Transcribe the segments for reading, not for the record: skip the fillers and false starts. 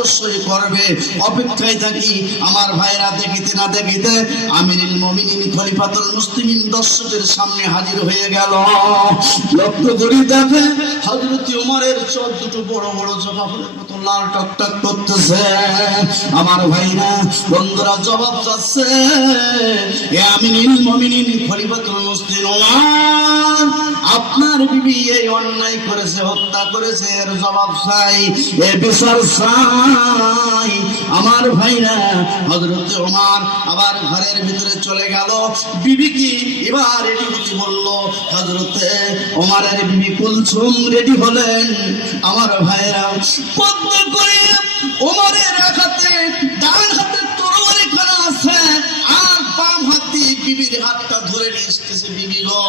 অবশ্যই করবে। অপেক্ষায় থাকি। আমার ভাইরা দেখিতে না দেখিতে আমিরুল মুমিনিন খলিফাতুল মুসলিমিন দর্শকের সামনে হাজির হয়ে গেল। লক্ষ্য করি দেখে হযরত ওমরের চোখ দুটো বড় বড় জবাবের মতো লাল টকটক করতেছে। আমার ভাইরা বন্ধুরা জবাব চাচ্ছে, এ আমিরুল মুমিনিন খলিফাতুল মুসলিমিন ওমর, আপনার বিবি এই অন্যায় করেছে, হত্যা করেছে, এর জবাব চাই, এর বিচার চাই। আমার ভাইরা হযরত ওমর আবার ঘরের ভিতরে চলে গেল। বিবি কি এবার রেডি হতে বলল। হযরতে ওমরের বিবি কুলসুম রেডি হলেন। আমার ভাইরা পদ্ম করে ওমরের এক হাতে ডান হাতে তরবারি খানা আছে, আর বাম হাত দিয়ে বিবির হাতটা ধরে নিয়ে এসেছে। বিবি গো,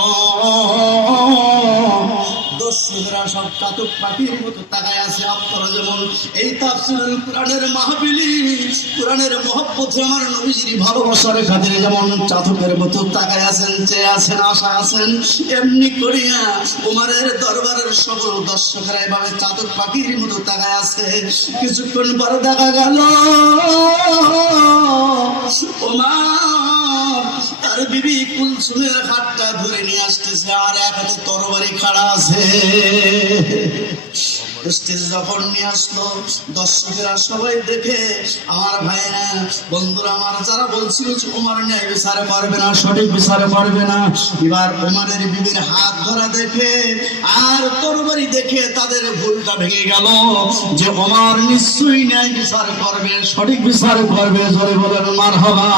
দর্শকরা সব চাতক পাখির মতো তাকায় আছে। আপনারা যেমন এই তাফসীরুল কোরআনের মাহফিলি, কোরআনের মহব্বতে আমার নবীজির ভালোবাসার খাতিরে যেমন চাতকের মতো তাকায় আছেন, চেয়ে আছেন, আশা আছেন, এমনি করিয়া ওমরের দরবারের সকল দর্শকরা এভাবে চাতক পাখির মতো তাকায় আছে। কিছুক্ষণ পরে দেখা গেল ওমর তার বিবি কুলসুমের হাতটা ধরে নিয়ে আসতেছে, আর এক হাতে তরবারি খাড়া আছে। যখন নিয়ে আসলো দর্শকেরা সবাই দেখে, আমার ভাইরা বন্ধুরা আমার যারা বলছিল ওমর ন্যায় বিচার করবে না, সঠিক বিচার করবে না, এবার ওমরের বিবির হাত ধরা দেখে আর তরবারি দেখে তাদের ভুলটা ভেঙে গেল যে ওমর নিশ্চয়ই ন্যায় বিচার করবে, সঠিক বিচার করবে। জোরে বলেন মারহাবা।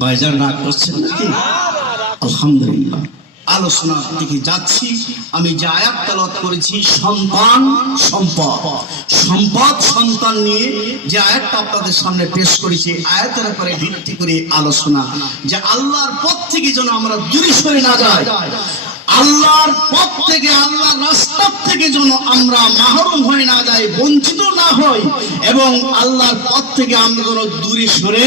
ভাইজান রাগ করছেন নাকি? আলহামদুলিল্লাহ, আলোচনার দিকে যাচ্ছি। আমি যে আয়াত তেলাওয়াত করেছি, সন্তান সম্পদ, সম্পদ সন্তান নিয়ে যে আয়াতটা আপনাদের সামনে পেশ করেছি, আয়াতের উপরে ভিত্তি করে আলোচনা, যে আল্লাহর পথ থেকে যেন আমরা দূরে সরে না যাই, আল্লাহর পথ থেকে, আল্লাহর রাস্তা থেকে যেন আমরা মাহরুম হয়ে না যাই, বঞ্চিত না হই, এবং আল্লাহর পথ থেকে আমরা যেন দূরে সরে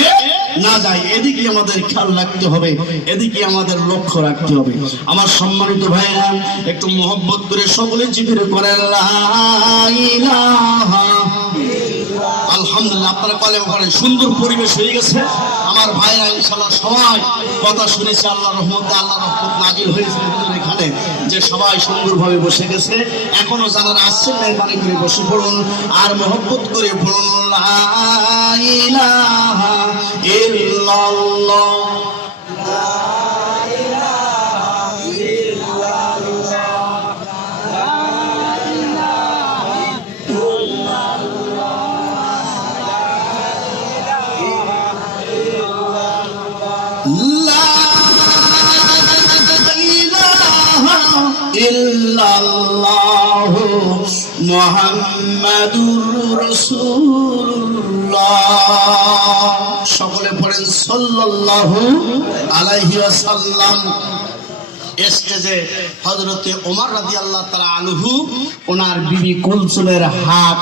না যাই, এদিকে আমাদের খেয়াল রাখতে হবে, এদিকে আমাদের লক্ষ্য রাখতে হবে। আমার সম্মানিত ভাইরা, একটু মহব্বত করে সকলে জিকির করেন লা ইলাহা ইল্লাল্লাহ। আলহামদুলিল্লাহ, আপনারা কলে করেন, সুন্দর পরিবেশ হয়ে গেছে। আমার ভাইরা ইনশাআল্লাহ সবাই কথা শুনেছে, আল্লাহর রহমতে, আল্লাহর রহমত নাজিল হয়েছে এখানে, যে সবাই সুন্দরভাবে বসে গেছে। এখনো যারা আসছেন মেহরবানি করে বসে পড়ুন আর মহব্বত করে পড়ুন লা ইলাহা ইল্লাল্লাহ। ইল্লাল্লাহু মুহাম্মাদুর রাসূলুল্লাহ। সকলে পড়েন সাল্লাল্লাহু আলাইহি ওয়াসাল্লাম। স্টেজে হযরতে ওমর রাদিয়াল্লাহু তাআলা আনহু, ওনার বিবি কুলসুমের হাত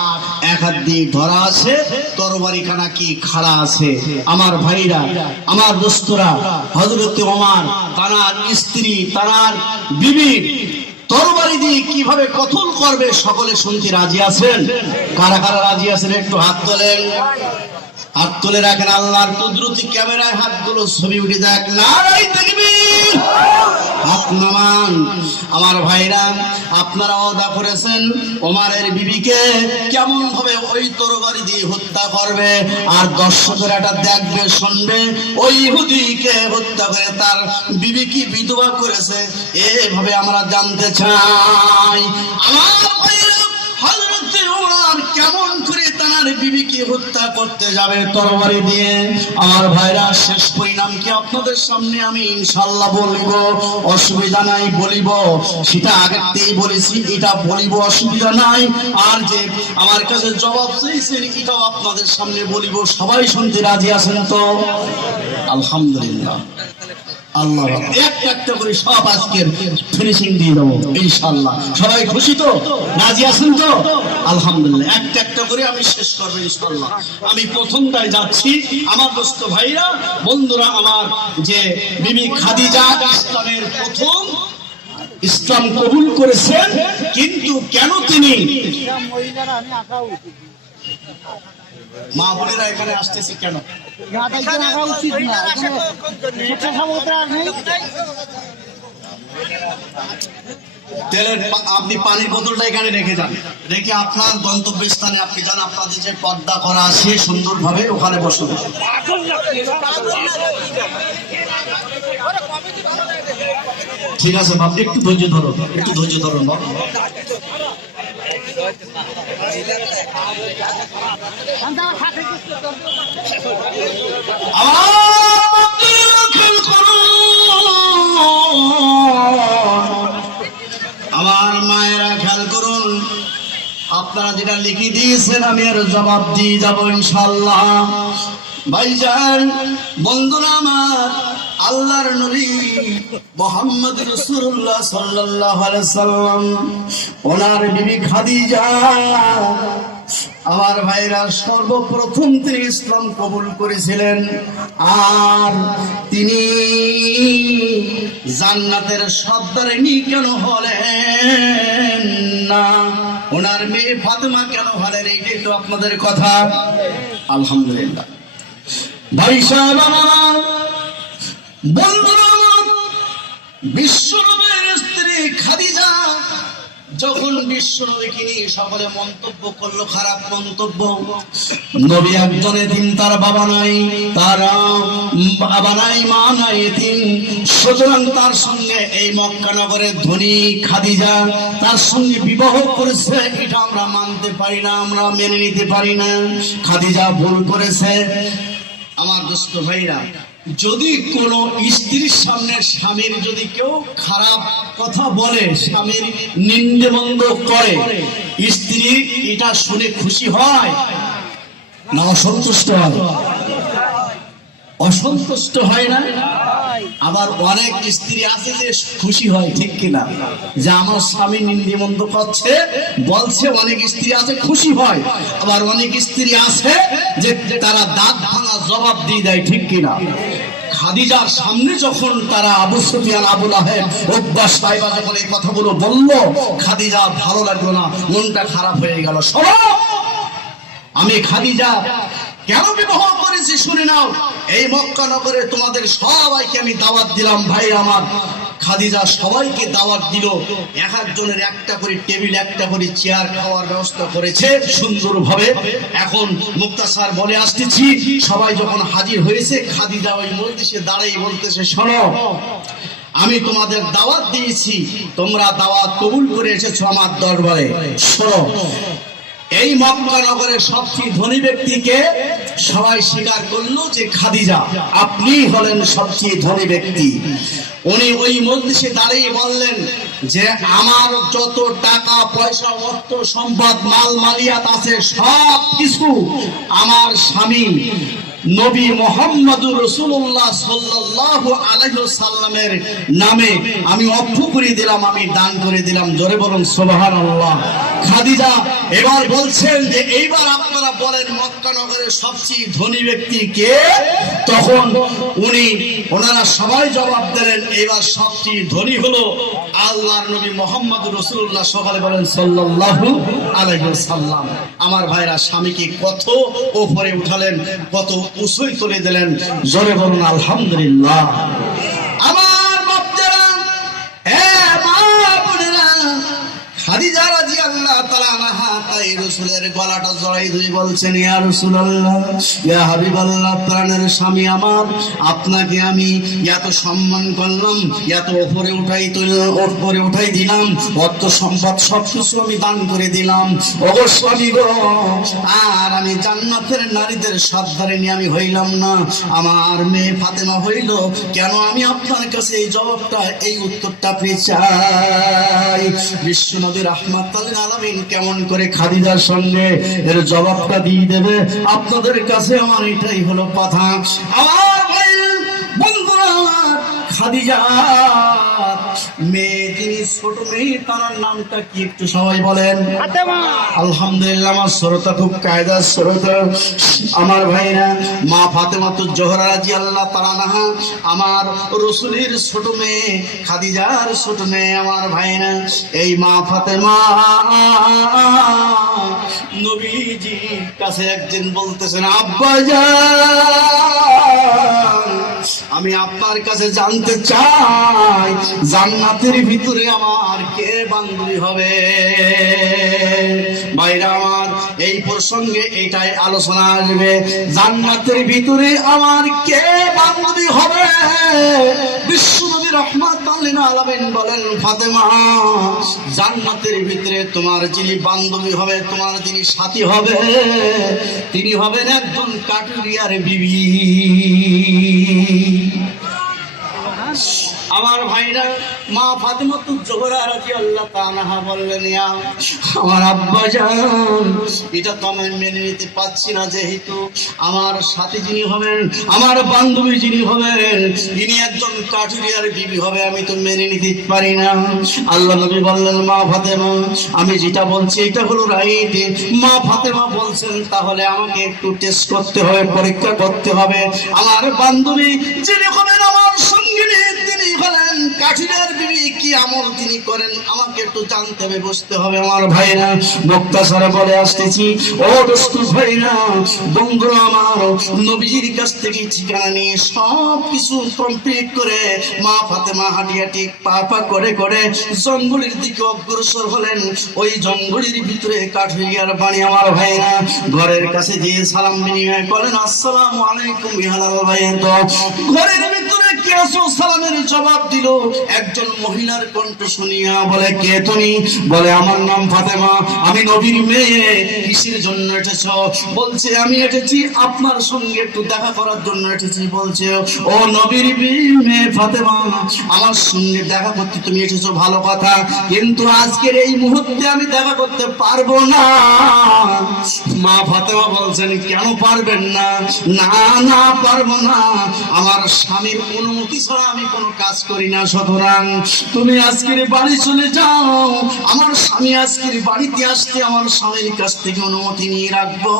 এক হাত দিয়ে ধরা আছে, তরবারি খানা কি খাড়া আছে। আমার ভাইরা, আমার দোস্তরা, হযরতে ওমর তার স্ত্রী, তার বিবি তরবারি দিয়ে কিভাবে কতল করবে সকলে শুনতে রাজি আছেন? কারা কারা রাজি আছেন একটু হাত তোলেন, হাত তুলে রাখেন। আল্লাহর কুদরতি ক্যামেরায় হাতগুলো ছবি উঠে যাক। নারায়ে তাকবীর, হাত নামান। আমার ভাইরা, আপনারা ওয়াদা করেছেন ওমরের বিবিকে কেমন ভাবে ওই তরবারি দিয়ে হত্যা করবে, আর দর্শকেরা এটা দেখবে, শুনবে। ওই ইহুদিকে হত্যা করে তার বিবি কি বিধবা করেছে, এভাবে আমরা জানতে চাই। আমার ভাইরা, হযরতে ওমর কেমন করে তার বিবিকে হত্যা করতে যাবে তরবারি দিয়ে? আমার ভাইরা, শেষ পরিণাম কি আপনাদের সামনে আমি ইনশাআল্লাহ বলিব, অসুবিধা নাই, বলিব। সেটা আগেতেই বলেছি, এটা বলিব, অসুবিধা নাই। আর যে আমার কাছে জবাব চাইছেন, এটাও আপনাদের সামনে বলিব। সবাই শুনতে রাজি আছেন তো? আলহামদুলিল্লাহ। আল্লাহ একটা একটা করে সব আজকের ফিনিশিং দিয়ে দেবো ইনশাআল্লাহ। সবাই খুশি তো, রাজি আছেন তো? আলহামদুলিল্লাহ। একটা একটা করে আমি শেষ করবো ইনশাআল্লাহ। আমি প্রথমটায় যাচ্ছি আমার দোস্ত ভাইরা বন্ধুরা আমার, যে বিবি খাদিজা ইসলামের প্রথম ইসলাম কবুল করেছেন, কিন্তু কেন তিনি মা বোনেরা এখানে আসতেছি কেন? তেলের আপনি পানির বোতলটা এখানে রেখে যান, রেখে আপনার গন্তব্যস্থানে আপনি যান। আপনাদের যে পর্দা করা আছে সুন্দরভাবে ওখানে বসুন। ঠিক আছে বাপ, একটু ধৈর্য ধরো, একটু ধৈর্য ধরুন বাপ। আমার মায়েরা খেয়াল করুন, আপনারা যেটা লিখে দিয়েছেন আমি এর জবাব দিয়ে যাবো ইনশাআল্লাহ। ভাইজান বন্ধুরা আমার, আল্লাহর নবী মুহাম্মদ রাসূলুল্লাহ সাল্লাল্লাহু আলাইহি সাল্লাম ওনার বিবি খাদিজা আমার ভাইরা সর্বপ্রথম তিনি ইসলাম কবুল করেছিলেন। আর তিনি জান্নাতের সর্দারিনী কেন হলেন না, ওনার মেয়ে ফাতেমা কেন হলেন? এইটাই তো আপনাদের কথা। আলহামদুলিল্লাহ। ভাই সাহেব আমার বন্ধুরা, বিশ্বনবীর স্ত্রী খাদিজা যখন বিশ্বনবীকে নিয়ে সকলে মন্তব্য করলো, খারাপ মন্তব্য। নবী একজন এতিম, তার বাবা নাই, তার বাবা নাই, মা নাই, এতিম। সুতরাং তার সঙ্গে এই মক্কা নগরের ধনী খাদিজা তার সঙ্গে বিবাহ করেছে, এটা আমরা মানতে পারি না, আমরা মেনে নিতে পারি না। খাদিজা ভুল করেছে। আমার দোস্ত ভাইরা, যদি কোনো স্ত্রীর সামনে স্বামীর যদি কেউ খারাপ কথা বলে, স্বামীর নিন্দমন্দ করে, স্ত্রী এটা শুনে খুশি হয় না অসন্তুষ্ট হয়? অসন্তুষ্ট হয় না? আবার অনেক স্ত্রী আছে যে খুশি হয়, ঠিক কিনা? যে আমার স্বামী নিন্দমন্দ করছে বলছে, অনেক স্ত্রী আছে খুশি হয়। আবার অনেক স্ত্রী আছে যে তারা দাঁত ভাঙা জবাব দিয়ে দেয়, ঠিক কিনা? খাদিজার সামনে যখন তারা আবু সুফিয়ান, আবু লাহেব, উতবা, সাইবা যখন এই কথাগুলো বলল, খাদিজা ভালো লাগলো না, মনটা খারাপ হয়ে গেল। শোনো, আমি খাদিজা কেন বিবাহ করেছি শুনে নাও। এই মক্কা নগরে তোমাদের সবাইকে আমি দাওয়াত দিলাম। ভাই আমার, খাদিজা সবাইকে দাওয়াত দিল। এক একজনের একটা করে টেবিল, একটা করে চেয়ার, খাওয়ার ব্যবস্থা করেছে সুন্দরভাবে। এখন মুক্তাসার বলে আসতেছি, সবাই যখন হাজির হয়েছে, খাদিজা ওই মজলিসে দাঁড়িয়ে বলতেছে, শোনো, আমি তোমাদের দাওয়াত দিয়েছি, তোমরা দাওয়াত কবুল করে এসেছো আমার দরবারে। শোনো, এই মক্কা নগরের সবচেয়ে ধনী ব্যক্তিকে সবাই স্বীকার করলো যে খাদিজা, আপনি হলেন সবচেয়ে ধনী ব্যক্তি। উনি ওই মজলিসে দাঁড়িয়ে বললেন যে আমার যত টাকা পয়সা, অর্থ সম্পদ, মাল মালিয়াত আছে, সব কিছু আমার স্বামী নবী মুহাম্মদুর রাসূলুল্লাহ সাল্লাল্লাহু আলাইহি ওয়াসাল্লামের নামে আমি অর্থ করে দিলাম, আমি দান করে দিলাম। জোরে বলুন সুবহানাল্লাহ। খাদিজা এবার বলছেন যে এইবার আপনারা বলেন মক্কা নগরের সবচেয়ে ধনী ব্যক্তি কে? তখন ওনারা সবাই জবাব দিলেন, এবার সবচেয়ে ধনী হলো আল্লাহর নবী মুহাম্মদুর রাসূলুল্লাহ। সকালে বলেন সাল্লাল্লাহু আলাইহি ওয়াসাল্লাম। আমার ভাইরা, স্বামীকে কত উপরে উঠালেন, কত উঁচুই তুলে দিলেন। জোরে বলুন আলহামদুলিল্লাহ। আমার বাপজারা, মা বোনেরা, খাদিজা রাদিয়াল্লাহু তাআলা আনহা তাই রাসূলের গলাটা জড়াই ধরে বলছেন, ইয়া রাসূলুল্লাহ, ইয়া হাবিবাল্লাহ, প্রাণের স্বামী আমার, আপনাকে আমি এত সম্মান করলাম, এত উপরে উঠাই দিলাম, অর্থ সম্পদ সবকিছু আমি দান করে দিলাম, অবশ্যই গো, আর আমি জান্নাতের নারীদের সর্দারিনী আমি হইলাম না, আমার মেয়ে ফাতেমা হইল কেন? আমি আপনার কাছে এই জবাবটা, এই উত্তরটা পেয়ে চাই। বিশ্বনবী রাহমাতুল আলামিন কেমন করে খাদিজার সঙ্গে এর জবাবটা দিয়ে দেবে, আপনাদের কাছে আমার এটাই হলো কথা। আমার ভাই বন্ধুরা, খাদিজা মেয়ে, যিনি ছোট মেয়ে, তার নামটা কি একটু সবাই বলেন? আলহামদুলিল্লাহ, আমার শ্রোতা খুব কায়দার শ্রোতা। আমার ভাইরা, মা ফাতেমাতুজ জোহরা রাদিয়াল্লাহু তাআলা আনহা আমার রাসূলের ছোট মেয়ে, খাদিজার ছোট মেয়ে। আমার ভাইরা, এই মা ফাতেমা নবীজির কাছে একদিন বলতেছেন, আব্বাজান, আমি আপনার কাছে জানতে চাই জান্নাতের ভিতরে আমার কে বান্ধবী হবে। ভাইরা আমার, এই প্রসঙ্গে এটাই আলোচনা আসবে, জান্নাতের ভিতরে আমার কে বান্ধবী হবে। বিশ্বনবী রাহমাতুল লিল আলামিন বলেন, ফাতেমা, জান্নাতের ভিতরে তোমার যিনি বান্ধবী হবে, তোমার যিনি সাথী হবে, তিনি হবেন একজন কাঠুরিয়ার বিবি। আমার ভাইরা, মা ফাতেমাতুজ জোহরা রাদিয়াল্লাহু তাআলা আনহা বললেন, ইয়া আমার আব্বাজান, এটা তো আমি মেনে নিতে পারছি না, যেহেতু আমার সাথী যিনি হবেন, আমার বান্ধবী যিনি হবেন, ইনি একজন কাঠুরিয়ার বিবি হবে, আমি তো মেনে নিতে পারি না। আল্লাহ নবী বললেন, মা ফাতেমা, আমি যেটা বলছি এটা হলো রাইট। মা ফাতেমা বলছেন, তাহলে আমাকে একটু টেস্ট করতে হবে, পরীক্ষা করতে হবে। আমার বান্ধবী যিনি হবেন, আমার সঙ্গিনী, তিনি হলেন কাঠুরিয়ার বিবি, কি আমল তিনি করেন আমাকে একটু জানতে হবে, বুঝতে হবে। আমার ভাইরা, মুক্তাসারে বলে আসতেছি, ও দোস্ত ভাইরা, বন্ধুরা আমার, নবীজির কাছ থেকে ঠিকানা নিয়ে সব কিছু কমপ্লিট করে মা ফাতেমা হাঁটি হাঁটি পা পা করে করে জঙ্গলের দিকে অগ্রসর হলেন। ওই জঙ্গলের ভিতরে কাঠুরিয়ার বাড়ি। আমার ভাইরা, ঘরের কাছে গিয়ে সালাম বিনিময় করেন, আসসালামু আলাইকুম ইহালাল ভাই। তো ঘরের ভিতরে কে আছো? সালামের জবাব দিল একজন মহিলার কণ্ঠ শুনিয়া। বলে, কে তুমি? বলে, আমার নাম ফাতেমা, আমি নবীর মেয়ে। কিসের জন্য এসেছো? বলছে, আমি এসেছি আপনার সঙ্গে একটু দেখা করার জন্য এসেছি। বলছে, ও নবীর মেয়ে ফাতেমা, আমার সঙ্গে দেখা করতে তুমি এসেছো, ভালো কথা, কিন্তু আজকের এই মুহূর্তে আমি দেখা করতে পারবো না। মা ফাতেমা বলছেন, কেন পারবেন না? না না, পারবো না, আমার স্বামীর অনুমতি ছাড়া আমি কোনো কাজ করি না, সুতরাং তুমি আজকের বাড়ি চলে যাও। আমার স্বামী আজকের বাড়িতে আসতে আমার স্বামীর কাছ থেকে অনুমতি নিয়ে রাখবো,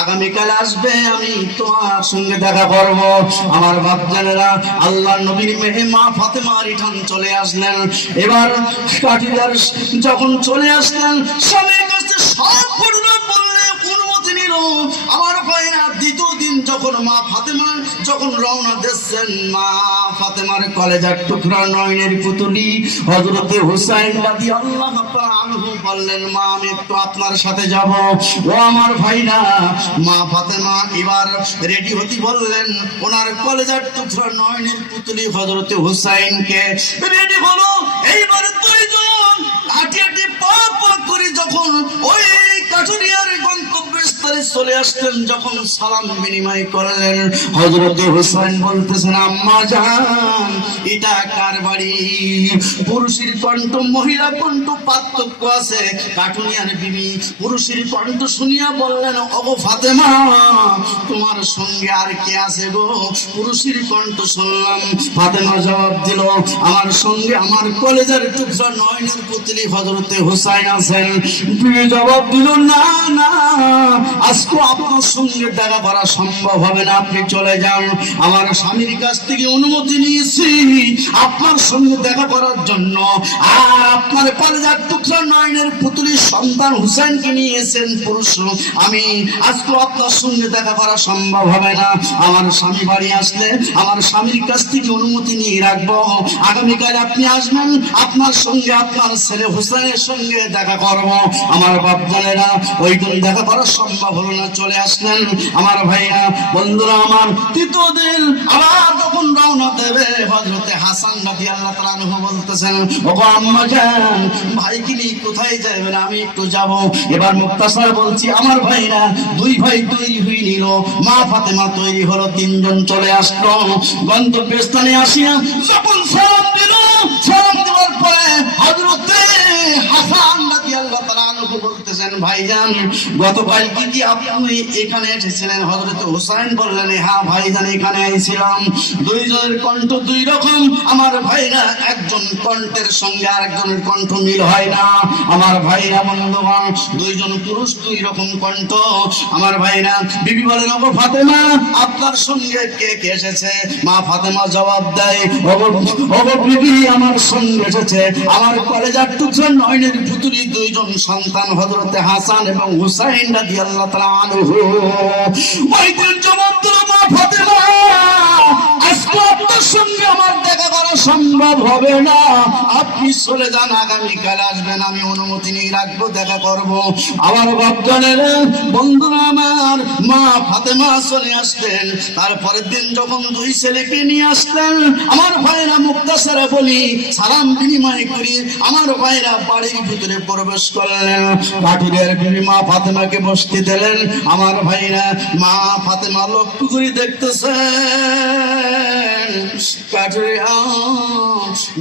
আগামীকাল আসবে, আমি তোমার সঙ্গে দেখা করবো। আমার বাপজানেরা, আল্লাহ নবীর মেয়ে মা ফাতেমা রিটার্ন চলে আসলেন। এবার কাঠিদার যখন চলে আসলেন, স্বামীর কাছে সব ঘটনা বললে অনুমতি নিল। আমার ভাইরা, দ্বিতীয় দিন যখন মা ফাতেমা যখন রওনা দিচ্ছেন, মা ফাতেমার কলেজার টুকরা নয়নের পুতুলি হযরতে হুসাইন রাদিয়াল্লাহু তাআলা আনহু বললেন, মা, আমি একটু আপনার সাথে যাব। ও আমার ভাইরা, মা ফাতেমা এবার রেডি হতে বললেন, ওনার কলেজার টুকরা নয়নের পুতুলি হযরতে হুসাইনকে রেডি হলো। এইবার দুইজন হাঁটি হাঁটি পা পা করে যখন ওই কাঠুরিয়ার গন্তব্যস্থলে চলে আসলেন, যখন সালাম বিনিময় করলেন, হযরতে হুসাইন বলতেছেন, আম্মা জান, এটা কার বাড়ি? পুরুষের কণ্ঠ, মহিলা কণ্ঠ পার্থক্য আছে। কাঠুরিয়ার বিবি পুরুষের কণ্ঠ শুনিয়া বললেন, ওগো ফাতেমা, তোমার সঙ্গে আর কে আছে গো? পুরুষের কণ্ঠ শুনলাম। ফাতেমা জবাব দিল, আমার সঙ্গে আমার কলেজার টুকরা নয়নের পুতলি হযরতে হুসাইন আছেন। বিবি জবাব দিল, না না, আজকে আপনার সঙ্গে দেখা করা সম্ভব হবে না, আপনি চলে যান। আমার স্বামীর কাছ থেকে অনুমতি নিয়েছি আপনার সঙ্গে দেখা করার জন্য, আর আপনার কলেজার টুকরা নয়নের পুতুলির সন্তান হুসাইনকে নিয়েছেন পুরুষ, আমি আজকে আপনার সঙ্গে দেখা করা সম্ভব হবে না। আমার স্বামী বাড়ি আসলে আমার স্বামীর কাছ থেকে অনুমতি নিয়ে রাখবো, আগামীকাল আপনি আসবেন, আপনার সঙ্গে আপনার ছেলে হুসাইনের সঙ্গে দেখা করবো। আমার বাপজানেরা, ওই দিন দেখা করা সম্ভব হলো না, চলে আসলেন। আমার ভাইয়া, বন্ধুরা আমার, তৃতীয় দিন আবার যখন রওনা দেবে, হযরতে হাসান রাদিয়াল্লাহু তাআলা আনহু বলতেছেন, ওগো আম্মা জান, ভাইকে নিয়ে কোথায় যাবেন? আমি একটু যাব। এবার মুক্তাসার বলছি, আমার ভাইরা, দুই ভাই তৈরি হয়ে নিল, মা ফাতেমা তৈরি হলো, তিনজন চলে আসলো। গন্তব্যস্থানে আসিয়া যখন সালাম দিল, সালাম দেওয়ার পরে হযরতে হাসান রাদিয়াল্লাহু তাআলা আনহু বলতেছেন, ভাইজান গতকাল কি আপনি এখানে এসেছিলেন? হযরতে হুসাইন বললেন, হ্যাঁ ভাইজান এখানে এসেছিলাম। দুইজনের কণ্ঠ দুই রকম আমার ভাইরা, একজন কণ্ঠের সঙ্গে আরেকজনের কণ্ঠ মিল হয় না আমার ভাইরা বন্ধুগণ। দুইজন পুরুষ দুই রকম কণ্ঠ আমার ভাইরা। বিবি বলেন, ওগো ফাতেমা আপনার সঙ্গে কে কে এসেছে? মা ফাতেমা জবাব দেয়, ওগো বিবি আমার সঙ্গে এসেছে আমার কলেজার টুকরো নয়নের পুতুলি দুইজন সন্তান হযরতে হাসান এবং হুসাইন রাদিয়াল্লাহু তাআলা আনহু। ওই দিন জবাব দিল, মা ফাতেমা আজকে আপনার সঙ্গে আমার দেখা করা সম্ভব হবে না, আপনি চলে যান, আগামীকাল আসবেন, আমি অনুমতি নিয়ে রাখবো, দেখা করবো। আমার বাপজানের বন্ধুরা আমার, মা ফাতেমা চলে আসলেন। তারপরের দিন যখন দুই ছেলেকে নিয়ে আসলেন, আমার ভাইরা মুক্তাসারে বলি সালাম বিনিময় করি আমার ভাইরা বাড়ির ভিতরে প্রবেশ করলেন। কাঠুরের বিবি মা ফাতেমাকে বসতে দিলেন। আমার ভাইরা মা ফাতেমা লক্ষ্য করে দেখতেছেন, কাঠুরে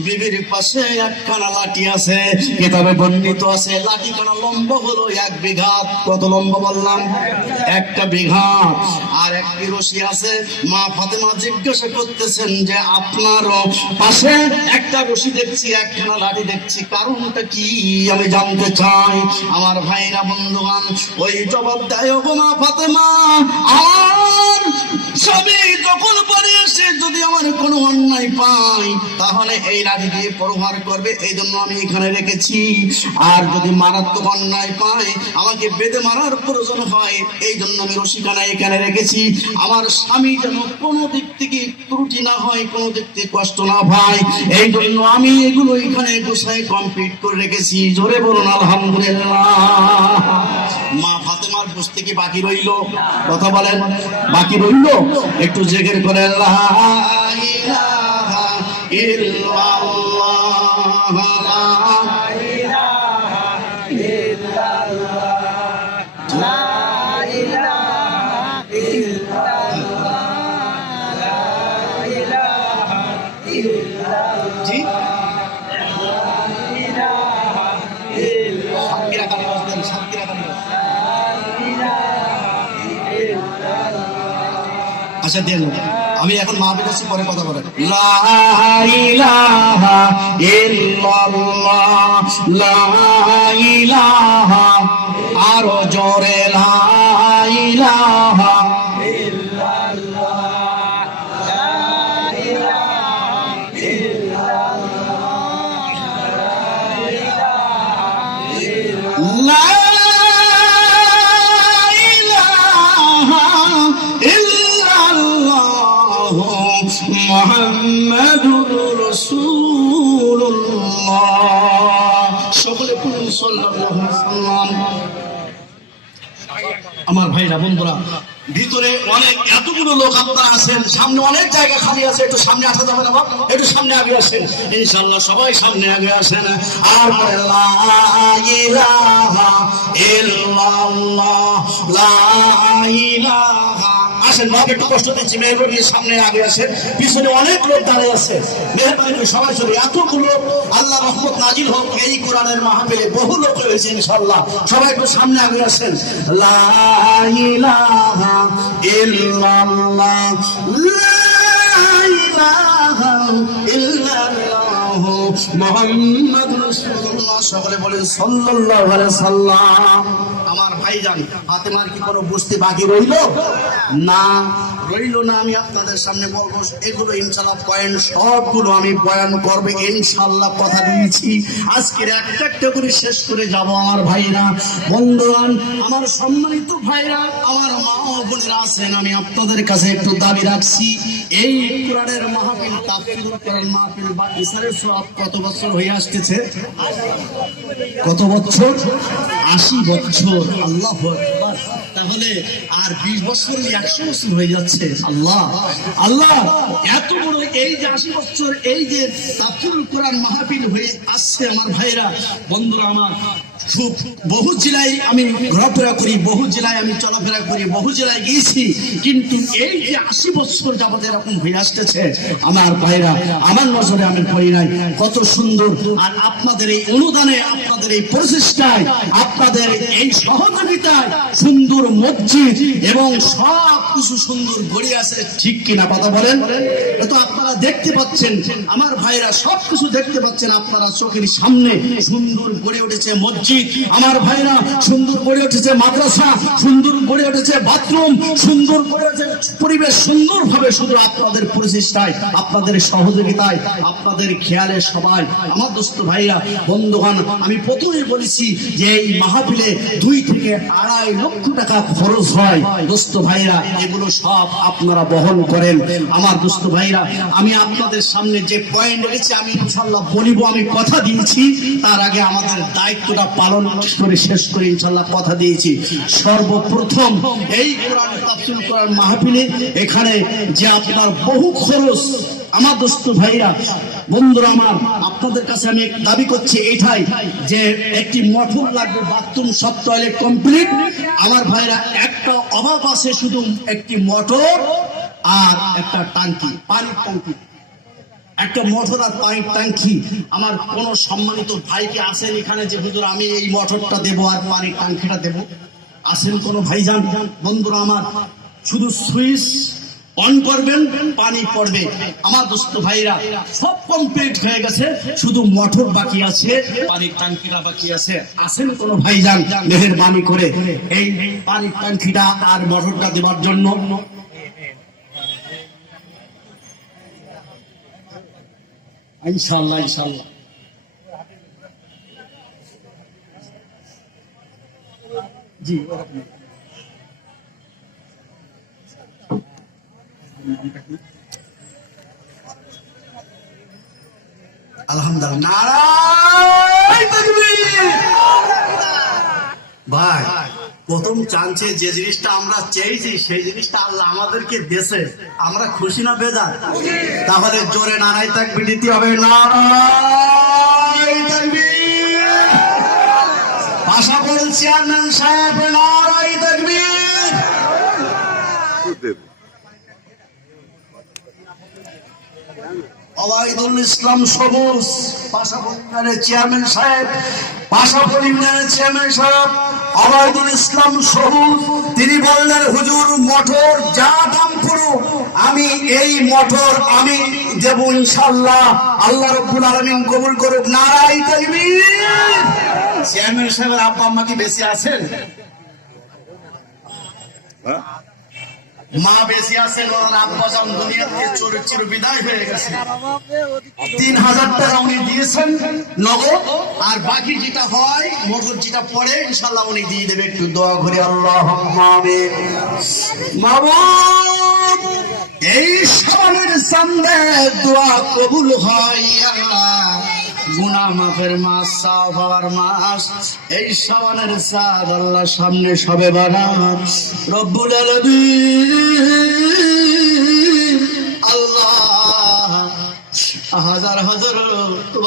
বিবির পাশে একখানা লাঠি আছে, কিতাবে বর্ণিত আছে লাঠিখানা লম্বা হলো 1 বিঘা। কত লম্বা বললাম? 1 বিঘা। আর একটি রশি আছে। মা ফাতেমা জিজ্ঞাসা করতেছেন যে আপনার পাশে একটা রশি দেখছি, একখানা লাঠি দেখছি, কারণটা কি আমি জানতে চাই। আমার ভাইরা বন্ধুগণ ওই জবাব দেয়, ওগো মা ফাতেমা আর স্বামী যখন বাড়ি এসে যদি আমার কোনো অন্যায় পাই তাহলে এই লাঠি দিয়ে প্রহার করবে, এই জন্য আমি এখানে রেখেছি। আর যদি মারাত্মক অন্যায় পাই আমাকে বেঁধে মারার প্রয়োজন হয়, এই জন্য আমি রশিখানা এখানে রেখেছি। আমার স্বামী যেন কোনো দিক থেকে ত্রুটি না হয়, কোনো দিক থেকে কষ্ট না পায়, এই জন্য আমি এগুলো এখানে গোছায় কমপ্লিট করে রেখেছি। জোরে বলুন আলহামদুলিল্লাহ। মা ফাতেমার বুঝতে কি বাকি রইল? কথা বলেন, বাকি রইল? একটু জিকির করে লা ইলাহা ইল্লাল্লাহ, লা ইলাহা ইল্লাল্লাহ, লা ইলাহা ইল্লাল্লাহ, লা ইলাহা ইল্লাল্লাহ। জি আচ্ছা দেন, আমি এখন মাহফিল কাছে পরে কথা বলেন। লা ইলাহা ইল্লাল্লাহ, লা ইলাহা, আরো জোরে লা ইলাহা ইল্লাল্লাহ, লা ইলাহা ইল্লাল্লাহ, লা মুহাম্মাদুর রাসূলুল্লাহ। সকলে পড়ুন সাল্লাল্লাহু আলাইহি ওয়াসাল্লাম। আমার ভাইরা বন্ধুরা, ভিতরে অনেক এতগুলো লোক আপনারা আছেন, সামনে অনেক জায়গা খালি আছে, একটু সামনে আসা যাবে না? একটু সামনে আগে আসেন ইনশাআল্লাহ, সবাই সামনে আগে আসেন। আর লা ইলাহা ইল্লাল্লাহ, লা ইলাহা। আসেন বাবা, একটু কষ্ট দিচ্ছি, মেহরবানি সামনে আগে আসেন, পিছনে অনেক লোক দাঁড়িয়ে আছে, মেহরবানি সবাই চলে। এতগুলো আল্লাহ রহমত নাজিল হোক এই কোরআনের মাহফিলে, বহু লোক হয়েছে ইনশাআল্লাহ, সবাই একটু সামনে আগে আসেন। লা ইলাহা ইল্লাল্লাহ, লা ইলাহা ইল্লাল্লাহ, মুহাম্মাদুর রাসূলুল্লাহ। সকলে বলেন সাল্লাল্লাহু আলাইহি সাল্লাম। আমার ভাইজান ফাতেমার কি কোনো বুঝতে বাকি রইল? না, রইল না। আমি আপনাদের সামনে বলবো এগুলো ইনশাআল্লাহ পয়েন্ট সবগুলো আমি বয়ান করবে ইনশাআল্লাহ, কথা দিয়েছি। আজকের একটা একটা করে শেষ করে যাব। আমার ভাইরা বন্ধুগণ, আমার সম্মানিত ভাইরা, আমার মা ও বোনেরা আছেন, আমি আপনাদের কাছে একটু দাবি রাখছি, এই কোরআনের মাহফিল, তাফসীরুল কোরআন মাহফিল বা ইসারের সওয়াব কত বছর হয়ে আসতেছে? কত বছর? 80 বছর। আল্লাহু আকবার। তাহলে আর 20 বছর 100 বছর হয়ে যাচ্ছে। আল্লাহ আল্লাহ, এত বড় এই যে 80 বছর এই যে তাফসীরুল কোরআন মাহফিল হয়ে আসছে আমার ভাইরা বন্ধুরা আমার, খুব বহু জেলায় আমি ঘোরাফেরা করি, বহু জেলায় আমি চলাফেরা করি, বহু জেলায় গিয়েছি, কিন্তু এই যে 80 বছর যাবত এরকম হয়ে আসতেছে আমার ভাইরা, আমার নজরে আমি পড়ি নাই। কত সুন্দর! আর আপনাদের এই অনুদানে, আপনাদের এই প্রচেষ্টায়, আপনাদের এই সহযোগিতায় সুন্দর মসজিদ এবং সব কিছু সুন্দর গড়ে আছে, ঠিক কিনা কথা বলেন? তো আপনারা দেখতে পাচ্ছেন আমার ভাইরা, সব কিছু দেখতে পাচ্ছেন আপনারা চোখের সামনে। সুন্দর গড়ে উঠেছে মসজিদ আমার ভাইরা, সুন্দর গড়ে উঠেছে মাদ্রাসা, সুন্দর গড়ে উঠেছে বাথরুম, সুন্দর গড়ে উঠেছে পরিবেশ সুন্দরভাবে, শুধু আপনাদের প্রচেষ্টায়, আপনাদের সহযোগিতায়, আপনাদের খেয়ালে সবাই। আমার দোস্ত ভাইরা বন্ধুগণ, আমি প্রথমেই বলেছি যে এই মাহফিলে 2 থেকে 2.5 লক্ষ টাকা খরচ হয়। দোস্ত ভাইরা, এগুলো সব আপনারা বহন করেন। আমার দোস্ত ভাইরা, আমি আপনাদের সামনে যে পয়েন্ট রেখেছি আমি ইনশাআল্লাহ বলিব, আমি কথা দিয়েছি। তার আগে আমাদের দায়িত্বটা পালন করে শেষ করে ইনশাআল্লাহ কথা দিয়েছি। সর্বপ্রথম এই কোরআন তাফসীরুল কোরআন মাহফিলে এখানে যে আপনার বহু খরচ, আমার দোস্ত ভাইরা বন্ধুরা আমার, আপনাদের কাছে আমি দাবি করছি এটাই যে একটি মোটর লাগবে, বাথরুম সব টয়লেট কমপ্লিট। আমার ভাইরা একটা অভাব আছে, শুধু একটি মোটর আর একটা টাঙ্কি, পানির টাঙ্কি, একটা মোটর আর পানির ট্যাঙ্কি। আমার কোন সম্মানিত ভাইকে আসেন এখানে যে হুজুর আমি এই মোটরটা দেবো আর পানির ট্যাঙ্কিটা দেবো? আসেন কোন ভাইজান? বন্ধুরা আমার, শুধু সুইচ অন করবেন, পানি পড়বে। আমার দোস্ত ভাইরা, সব কমপ্লিট হয়ে গেছে, শুধু মোটর বাকি আছে, পানির ট্যাঙ্কিটা বাকি আছে। আসেন কোন ভাইজান মেহেরবানি করে এই পানির ট্যাঙ্কিটা আর মোটরটা দেওয়ার জন্য। ইনশাআল্লাহ ইনশাআল্লাহ। জি আলহামদুলিল্লাহ, নারায়ে তাকবীর। ভাই, প্রথম চান্সে যে জিনিসটা আমরা চেয়েছি সেই জিনিসটা আল্লাহ আমাদেরকে দিয়েছে, আমরা খুশি না বেজার? তাহলে জোরে নারায়ে তাকবীর দিতে হবে। নারায়ে তাকবীর। ভাষা বলেন চেয়ারম্যান সাহেব, নারায়ে তাকবীর। ওবায়দুল ইসলাম সবুজ, পাশাপাশি চেয়ারম্যান সাহেব, পাশাপাশি চেয়ারম্যান সাহেব ওবায়দুল ইসলাম সবুজ, তিনি বললেন হুজুর মোটর যা দাম পুরো আমি এই মোটর আমি দেব ইনশাআল্লাহ, আল্লাহ রাব্বুল আলামিন কবুল করুক। নারায়ে তাকবীর। চেয়ারম্যান সাহেবের আব্বা আম্মা কি বেঁচে আছেন? মা বেশি আছেন, ওনার আব্বা যান দুনিয়া থেকে চির বিদায় হয়ে গেছে। 3000 টাকা উনি দিয়েছেন নগদ, আর বাকি যেটা হয় মোটর যেটা পড়ে ইনশাআল্লাহ উনি দিয়ে দেবে। একটু দোয়া করি, আল্লাহুম্মা আমিন। মাবুদ, এই শাবানের চাঁদে দোয়া কবুল হয় আল্লাহ, গুনাহ মাফের মাস, সাওয়াব হওয়ার মাস, এই শাবানের চাঁদ আল্লাহ সামনে সবে বারাত রব্বুল আলামিন আল্লাহ হাজার হাজার